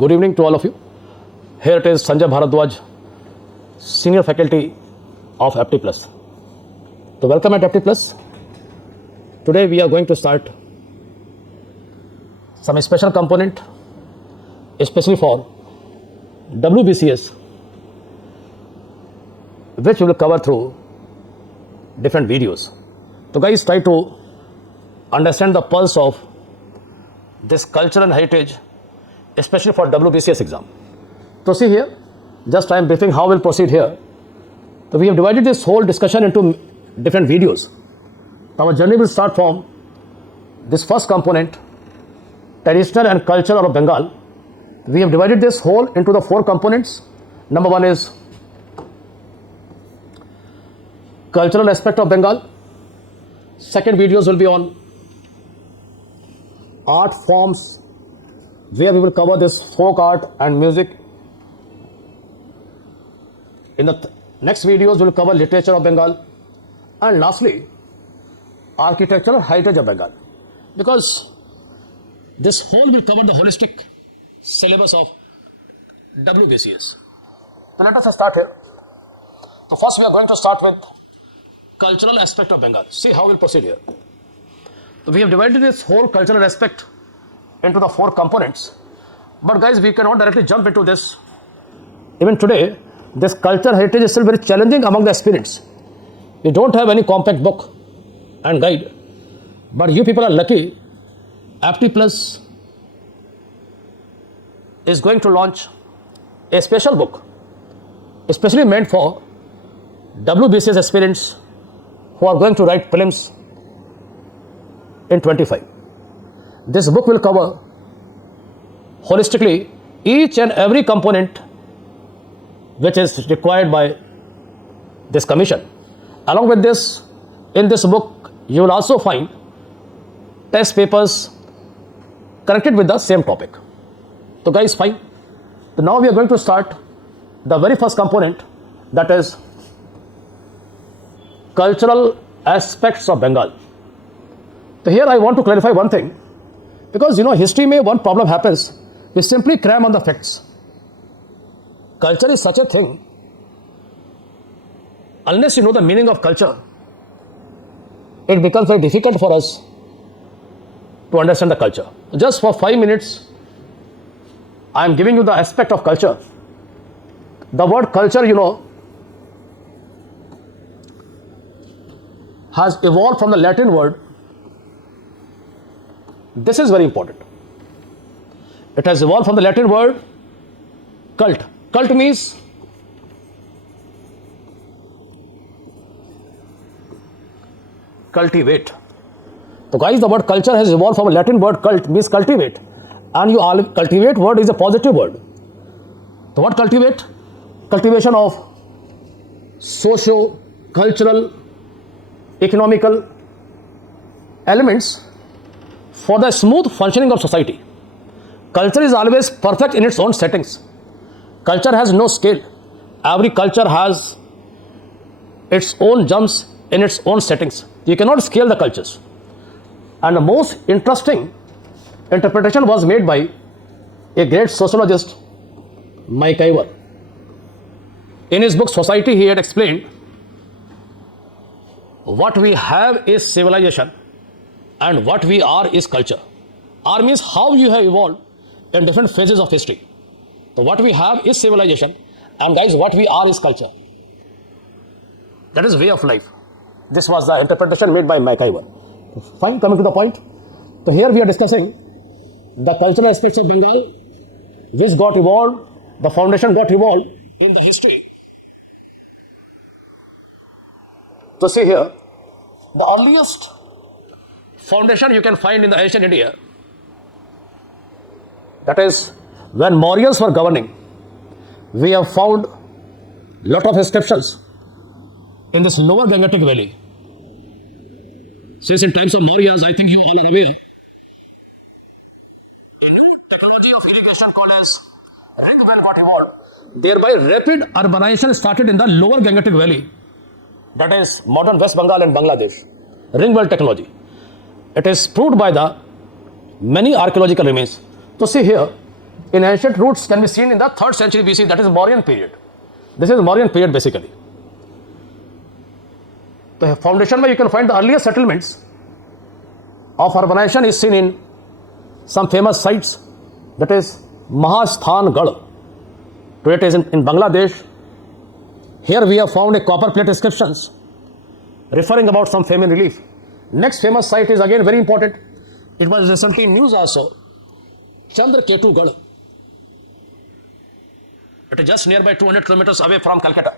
Good evening to all of you. Here it is Sanjay Bhardwaj, Senior Faculty of APTIPLUS. So welcome at APTIPLUS. Today we are going to start some special component, especially for WBCS, which we will cover through different videos. So guys, try to understand the pulse of this culture and heritage, especially for WBCS exam. So see here, just I am briefing how we'll proceed here. So we have divided this whole discussion into different videos. Our journey will start from this first component, traditional and culture of Bengal. We have divided this whole into the 4 components. Number 1 is cultural aspect of Bengal. Second videos will be on art forms, where we will cover this folk art and music. In the next videos, we will cover literature of Bengal. And lastly, architectural heritage of Bengal. Because this whole will cover the holistic syllabus of WBCS. So let us start here. So first we are going to start with cultural aspect of Bengal. See how we'll proceed here. So we have divided this whole cultural aspect into the 4 components. But guys, we cannot directly jump into this. Even today, this cultural heritage is still very challenging among the aspirants. We don't have any compact book and guide. But you people are lucky. APTIPLUS is going to launch a special book, especially meant for WBCS aspirants who are going to write prelims in 25. This book will cover holistically each and every component which is required by this commission. Along with this, in this book, you will also find test papers connected with the same topic. So guys, fine. So now we are going to start the very first component, that is cultural aspects of Bengal. So here I want to clarify one thing, because history mein one problem happens, we simply cram on the facts. Culture is such a thing, unless you know the meaning of culture, it becomes very difficult for us to understand the culture. Just for 5 minutes, I am giving you the aspect of culture. The word culture, has evolved from the Latin word. This is very important. It has evolved from the Latin word cult. Cult means cultivate. So guys, the word culture has evolved from a Latin word cult, means cultivate. And cultivate word is a positive word. The word cultivate, cultivation of socio-cultural, economical elements for the smooth functioning of society. Culture is always perfect in its own settings. Culture has no scale. Every culture has its own jumps in its own settings. You cannot scale the cultures. And the most interesting interpretation was made by a great sociologist, Mike Ivor. In his book Society, he had explained, what we have is civilization and what we are is culture. R means how you have evolved in different phases of history. So what we have is civilization, and guys, what we are is culture. That is way of life. This was the interpretation made by Mike Ivor. Fine, coming to the point. So here we are discussing the cultural aspects of Bengal, which got evolved, the foundation got evolved in the history. So see here, the earliest foundation you can find in the ancient India, that is when Mauryas were governing. We have found lot of inscriptions in this lower Gangetic valley. Since in times of Mauryas, I think you all are aware, a new technology of irrigation called as ring well got evolved. Thereby rapid urbanization started in the lower Gangetic valley, that is modern West Bengal and Bangladesh. Ring well technology. It is proved by the many archaeological remains. So see here, in ancient roots can be seen in the 3rd century BC, that is Mauryan period. This is Mauryan period basically. The foundation where you can find the earliest settlements of urbanization is seen in some famous sites, that is Mahasthangarh. Today it is in Bangladesh. Here we have found a copper plate inscriptions referring about some famous relief. Next famous site is again very important. It was recently in news also. Chandraketugarh. It is just nearby 200 kilometers away from Calcutta.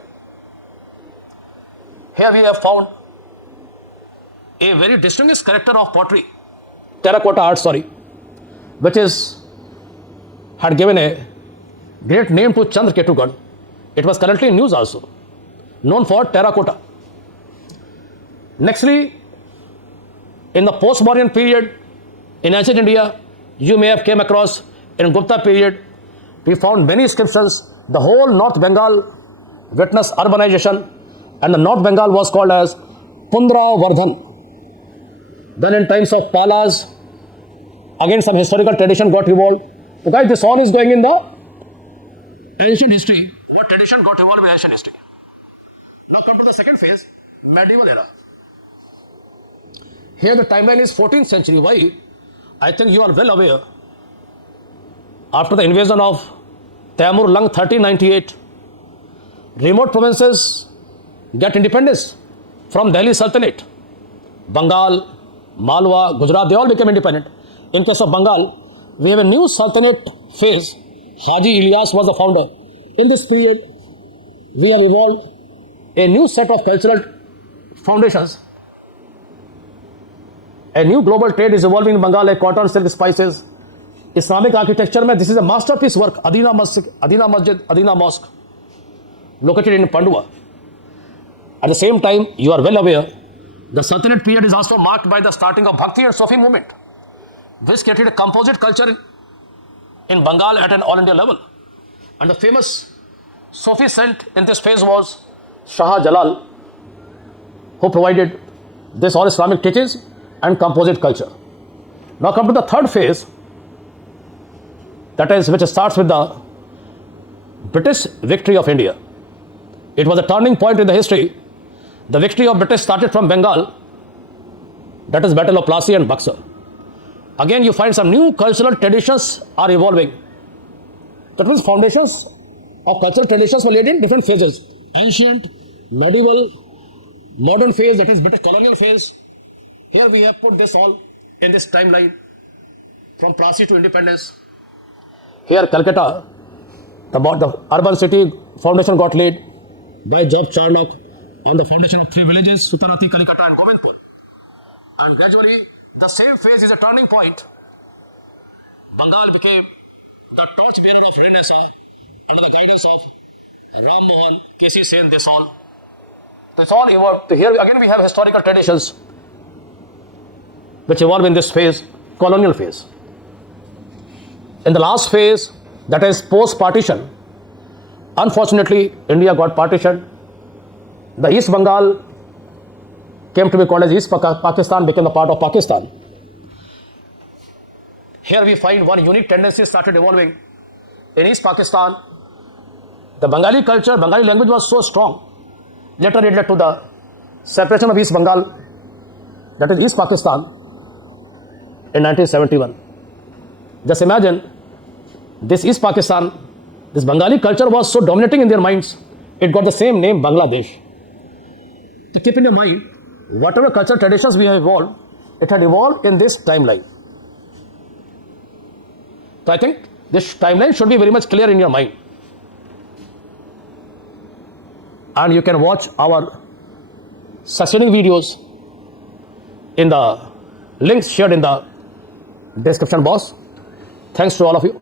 Here we have found a very distinguished character of pottery, terracotta art, which had given a great name to Chandraketugarh. It was currently in news also, known for terracotta. Nextly, in the post-Mauryan period in ancient India, you may have came across in Gupta period, we found many inscriptions. The whole North Bengal witnessed urbanization, and the North Bengal was called as Pundravardhan. Then in times of Palas, again some historical tradition got evolved. So guys, this all is going in the ancient history. What tradition got evolved in ancient history? Now come to the second phase, medieval era. Here the timeline is 14th century. Why? I think you are well aware. After the invasion of Taimur Lung 1398, remote provinces get independence from Delhi Sultanate. Bengal, Malwa, Gujarat, they all became independent. In case of Bengal, we have a new Sultanate phase. Haji Ilyas was the founder. In this period, we have evolved a new set of cultural foundations. A new global trade is evolving in Bengal, like cotton, silk, spices. Islamic architecture, this is a masterpiece work, Adina Masjid, Adina Mosque, located in Pandua. At the same time, you are well aware, the Sultanate period is also marked by the starting of Bhakti and Sufi movement, which created a composite culture in Bengal at an all-India level. And the famous Sufi saint in this phase was Shah Jalal, who provided this all Islamic teachings and composite culture. Now come to the third phase, that is, which starts with the British victory of India. It was a turning point in the history. The victory of British started from Bengal, that is Battle of Plassey and Buxar. Again, you find some new cultural traditions are evolving. That means foundations of cultural traditions were laid in different phases. Ancient, medieval, modern phase, that is British colonial phase. Here we have put this all in this timeline from Plassey to independence. Here Calcutta, the urban city foundation got laid by Job Charnock on the foundation of 3 villages, Sutanati, Kalikata and Govindpur. And gradually, the same phase is a turning point. Bengal became the torch bearer of Renaissance under the guidance of Ram Mohan, K.C. Sen, this all evolved. Here again we have historical traditions which evolve in this phase, colonial phase. In the last phase, that is post-partition, unfortunately, India got partitioned. The East Bengal came to be called as East Pakistan, became a part of Pakistan. Here we find one unique tendency started evolving. In East Pakistan, the Bengali culture, Bengali language was so strong. Later it led to the separation of East Bengal, that is East Pakistan, in 1971. Just imagine, this East Pakistan, this Bengali culture was so dominating in their minds, it got the same name, Bangladesh. To keep in your mind, whatever cultural traditions we have evolved, it had evolved in this timeline. So I think this timeline should be very much clear in your mind. And you can watch our succeeding videos in the links shared in the description box. Thanks to all of you.